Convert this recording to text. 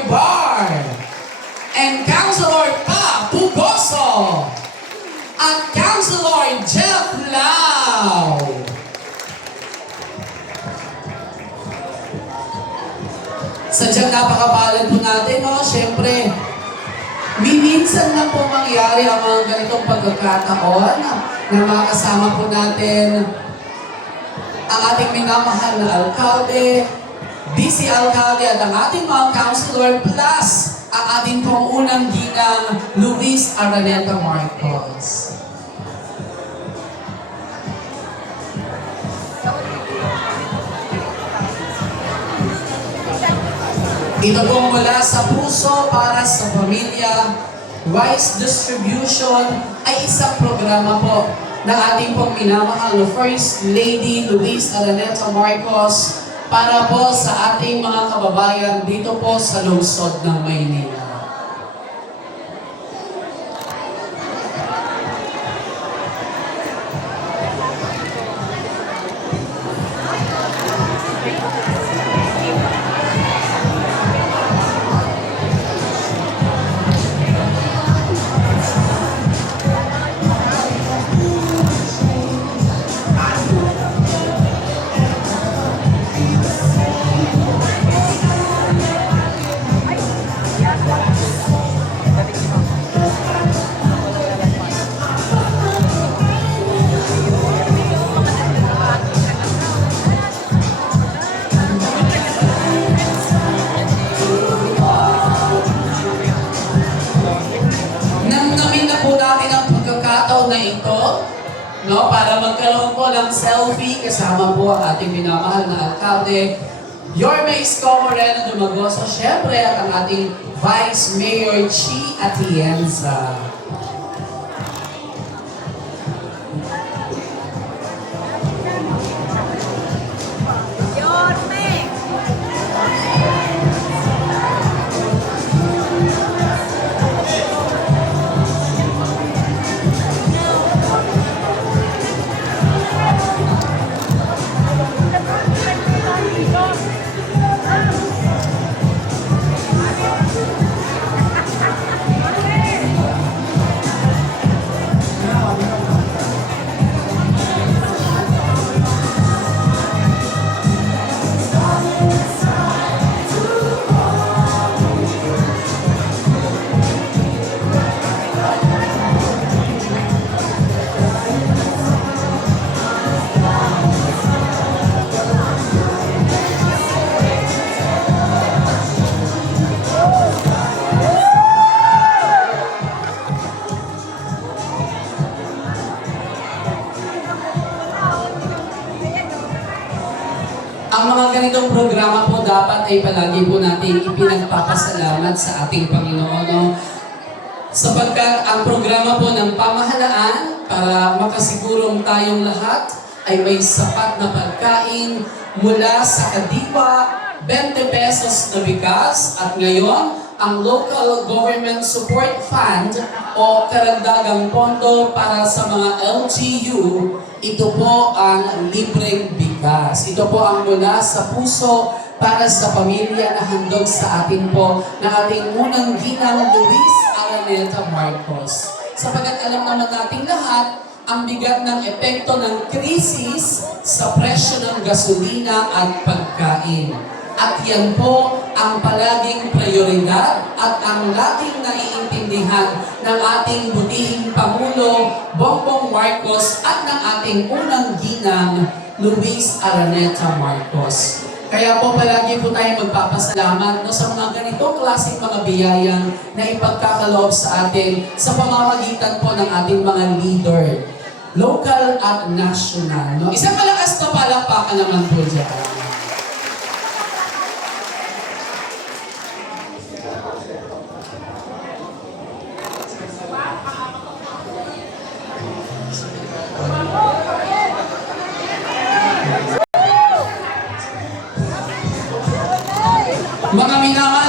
Barbar and Councilor Pa Pugoso at Councilor Jeff Lau. Sadyang napakapalad po natin, no? Siyempre, minsan lang po mangyari ang mga ganitong pagkakataon na makasama po natin ang ating minamahal na alkalde, DC Alkalde at ang ating mga councilor plus ang ating pong unang ginang Luis Araneta Marcos. Ito po mula sa puso para sa pamilya, rice distribution ay isang programa po ng ating pong minamahal na First Lady Luis Araneta Marcos para po sa ating mga kababayan dito po sa lungsod ng Maynila. Na ito, no, para magkaroon po ng selfie kasama po ang ating minamahal na alkalde, Yorme Isko Moreno Dumagoso, syempre at ang ating Vice Mayor Chi Atienza. Ang mga ganitong programa po dapat ay palagi po natin ipinagpapasalamat sa ating Panginoon. No? Sapagkat ang programa po ng pamahalaan para makasigurong tayong lahat ay may sapat na pagkain mula sa kadiwa, 20 pesos na bigas at ngayon ang Local Government Support Fund o karagdagang pondo para sa mga LGU, ito po ang libreng bigas. Ito po ang mula sa puso para sa pamilya na handog sa atin po na ating munang ginang Luis Araneta Marcos. Sapagat alam naman natin lahat, ang bigat ng epekto ng krisis sa presyo ng gasolina at pagkain. At yan po ang palaging prioridad at ang laging naiintindihan ng ating butihing Pangulo Bongbong Marcos at ng ating unang ginang Luis Araneta Marcos. Kaya po palagi po tayo magpapasalamat no, sa mga ganitong klaseng mga biyayang na ipagkakaloob sa atin sa pamamagitan po ng ating mga leader, local at national. No? Isang malakas na palakpakan naman po dyan. Mga minamahal